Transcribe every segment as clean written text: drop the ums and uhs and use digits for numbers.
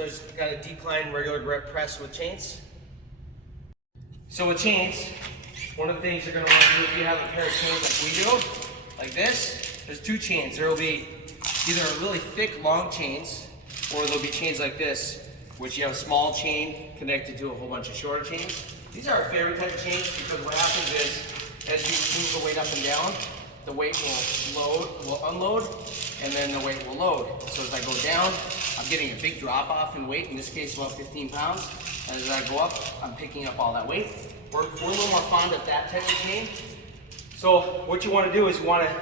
So I just got a decline regular grip press with chains. So with chains, one of the things you're going to want to do if you have a pair of chains like we do, like this, there's two chains. There will be either really thick, long chains, or there'll be chains like this, which you have a small chain connected to a whole bunch of shorter chains. These are our favorite type of chains because what happens is, as you move the weight up and down, the weight will unload, and then the weight will load. So as I go down, I'm getting a big drop off in weight, in this case about 15 pounds. And as I go up, I'm picking up all that weight. We're a little more fond of that type of chain. So what you want to do is you want to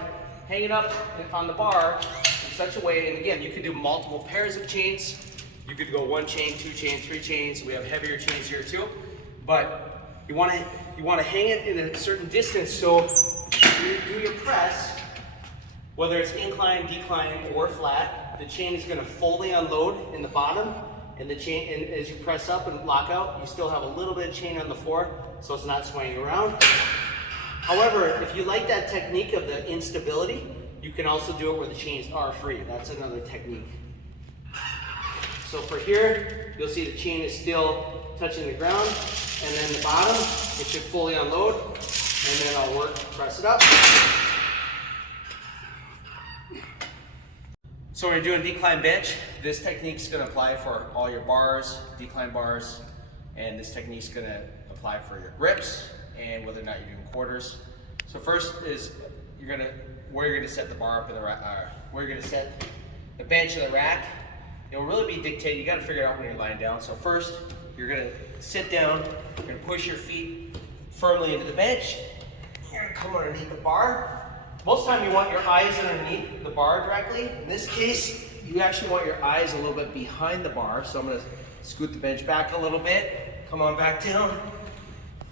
hang it up on the bar in such a way, and again, you could do multiple pairs of chains. You could go one chain, two chains, three chains. We have heavier chains here too. But you want to hang it in a certain distance so you do your press, whether it's incline, decline, or flat, the chain is going to fully unload in the bottom, and the chain, and as you press up and lock out, you still have a little bit of chain on the floor, so it's not swaying around. However, if you like that technique of the instability, you can also do it where the chains are free. That's another technique. So for here, you'll see the chain is still touching the ground, and then the bottom, it should fully unload, and then I'll work to press it up. So when you're doing decline bench, this technique is going to apply for all your bars, decline bars, and this technique is going to apply for your grips and whether or not you're doing quarters. So first is where you're going to set the bar up in the rack, where you're going to set the bench in the rack. It will really be dictated. You got to figure it out when you're lying down. So first, you're going to sit down. You're going to push your feet firmly into the bench. You're going to come underneath the bar. Most of the time you want your eyes underneath the bar directly. In this case, you actually want your eyes a little bit behind the bar. So I'm going to scoot the bench back a little bit. Come on back down.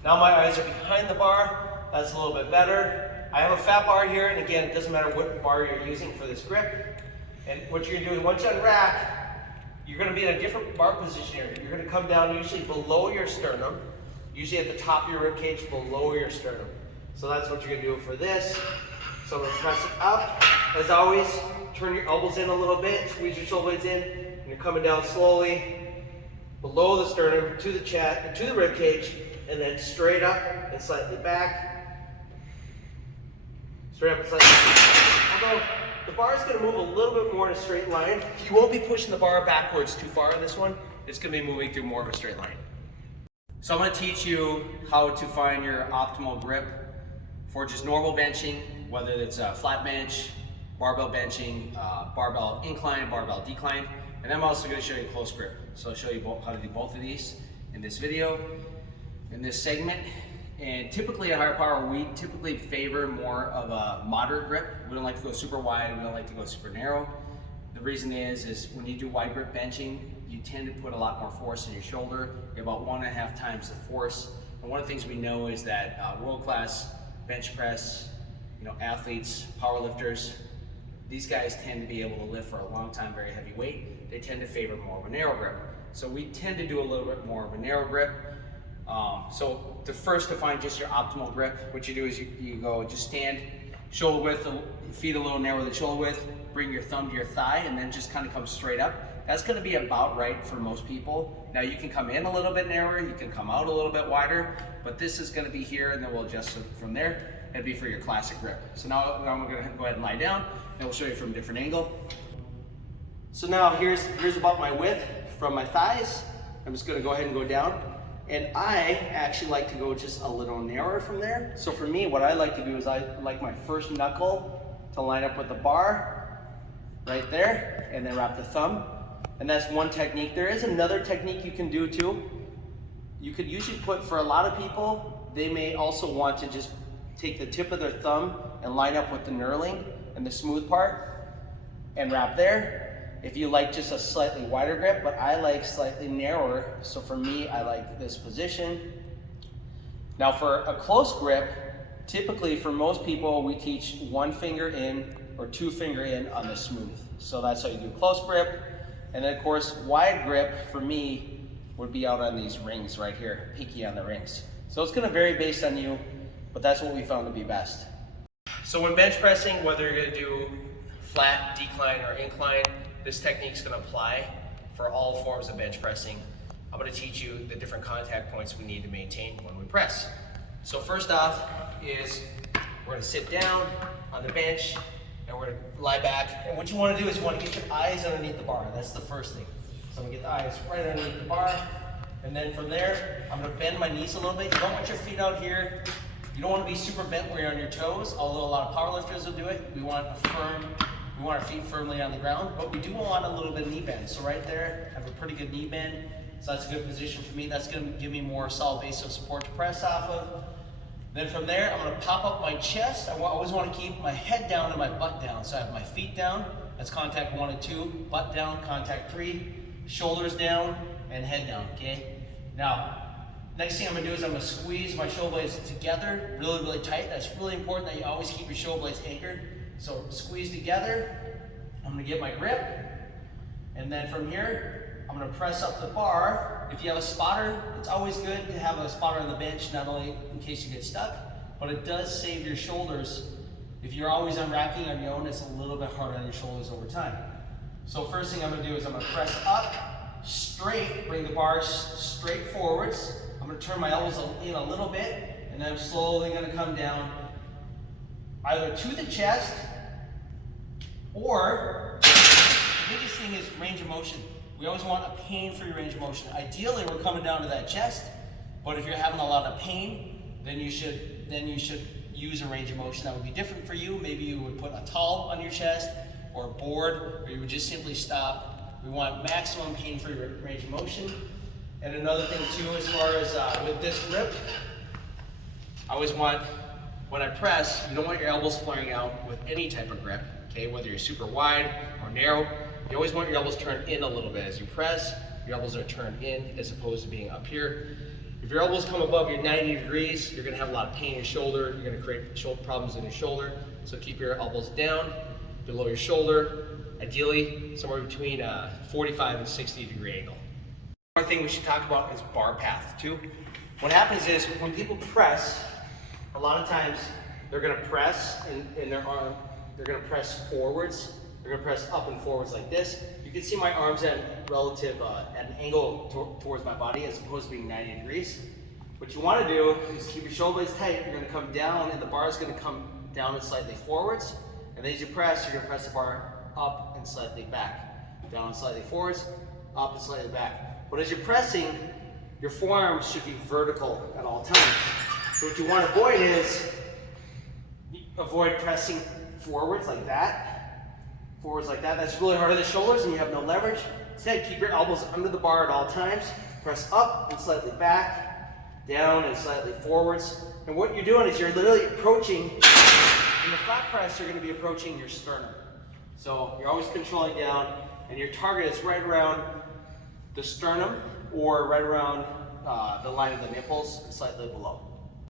Now my eyes are behind the bar. That's a little bit better. I have a fat bar here, and again, it doesn't matter what bar you're using for this grip. And what you're going to do is once you unrack, you're going to be in a different bar position here. You're going to come down usually below your sternum, usually at the top of your rib cage, below your sternum. So that's what you're going to do for this. So I'm going to press it up. As always, turn your elbows in a little bit, squeeze your shoulder blades in, and you're coming down slowly below the sternum to the chest, to the rib cage, and then straight up and slightly back. Straight up and slightly back. Although the bar is going to move a little bit more in a straight line. You won't be pushing the bar backwards too far on this one. It's going to be moving through more of a straight line. So I'm going to teach you how to find your optimal grip for just normal benching, whether it's a flat bench, barbell benching, barbell incline, barbell decline, and I'm also going to show you close grip. So I'll show you how to do both of these in this video, in this segment. And typically at Higher Power, we typically favor more of a moderate grip. We don't like to go super wide, we don't like to go super narrow. The reason is when you do wide grip benching, you tend to put a lot more force in your shoulder. You have about 1.5 times the force. And one of the things we know is that world-class bench press, athletes, power lifters, these guys tend to be able to lift for a long time, very heavy weight. They tend to favor more of a narrow grip. So we tend to do a little bit more of a narrow grip. So to find just your optimal grip, what you do is you go just stand shoulder width, feet a little narrower than shoulder width, bring your thumb to your thigh, and then just kind of come straight up. That's going to be about right for most people. Now you can come in a little bit narrower, you can come out a little bit wider, but this is going to be here, and then we'll adjust it from there. That'd be for your classic grip. So now I'm going to go ahead and lie down, and we'll show you from a different angle. So now here's about my width from my thighs. I'm just going to go ahead and go down. And I actually like to go just a little narrower from there. So for me, what I like to do is I like my first knuckle to line up with the bar right there, and then wrap the thumb. And that's one technique. There is another technique you can do too. You could usually for a lot of people, they may also want to just take the tip of their thumb and line up with the knurling and the smooth part and wrap there. If you like just a slightly wider grip, but I like slightly narrower, so for me, I like this position. Now for a close grip, typically for most people, we teach 1 finger in or 2 finger in on the smooth. So that's how you do close grip. And then of course, wide grip for me would be out on these rings right here, peaky on the rings. So it's gonna vary based on you, but that's what we found to be best. So when bench pressing, whether you're gonna do flat, decline, or incline, this technique is going to apply for all forms of bench pressing. I'm going to teach you the different contact points we need to maintain when we press. So first off is we're going to sit down on the bench and we're going to lie back. And what you want to do is you want to get your eyes underneath the bar. That's the first thing. So I'm going to get the eyes right underneath the bar. And then from there, I'm going to bend my knees a little bit. You don't want your feet out here. You don't want to be super bent where you're on your toes, although a lot of powerlifters will do it. We want our feet firmly on the ground, but we do want a little bit of knee bend. So right there, I have a pretty good knee bend. So that's a good position for me. That's going to give me more solid base of support to press off of. Then from there, I'm going to pop up my chest. I always want to keep my head down and my butt down. So I have my feet down, that's contact 1 and 2, butt down, contact 3, shoulders down, and head down, okay? Now, next thing I'm going to do is I'm going to squeeze my shoulder blades together really, really tight. That's really important that you always keep your shoulder blades anchored. So squeeze together. I'm going to get my grip. And then from here, I'm going to press up the bar. If you have a spotter, it's always good to have a spotter on the bench, not only in case you get stuck, but it does save your shoulders. If you're always unracking on your own, it's a little bit harder on your shoulders over time. So first thing I'm going to do is I'm going to press up, straight, bring the bar straight forwards. I'm going to turn my elbows in a little bit, and then I'm slowly going to come down either to the chest, or the biggest thing is range of motion. We always want a pain-free range of motion. Ideally, we're coming down to that chest, but if you're having a lot of pain, then you should use a range of motion that would be different for you. Maybe you would put a towel on your chest, or a board, or you would just simply stop. We want maximum pain-free range of motion. And another thing too, as far as with this grip, I always want, when I press, you don't want your elbows flaring out with any type of grip, okay? Whether you're super wide or narrow, you always want your elbows turned in a little bit. As you press, your elbows are turned in as opposed to being up here. If your elbows come above your 90 degrees, you're gonna have a lot of pain in your shoulder. You're gonna create shoulder problems in your shoulder. So keep your elbows down, below your shoulder, ideally somewhere between a 45 and 60 degree angle. One thing we should talk about is bar path too. What happens is when people press, a lot of times they're gonna press in their arm, they're gonna press forwards, they're gonna press up and forwards like this. You can see my arms at an angle towards my body as opposed to being 90 degrees. What you wanna do is keep your shoulder blades tight. You're gonna come down and the bar is gonna come down and slightly forwards. And then as you press, you're gonna press the bar up and slightly back. Down and slightly forwards, up and slightly back. But as you're pressing, your forearms should be vertical at all times. So what you want to avoid is, avoid pressing forwards like that. Forwards like that. That's really hard on the shoulders and you have no leverage. Instead, keep your elbows under the bar at all times. Press up and slightly back, down and slightly forwards. And what you're doing is you're literally approaching, in the flat press, you're going to be approaching your sternum. So you're always controlling down and your target is right around the sternum or right around the line of the nipples and slightly below.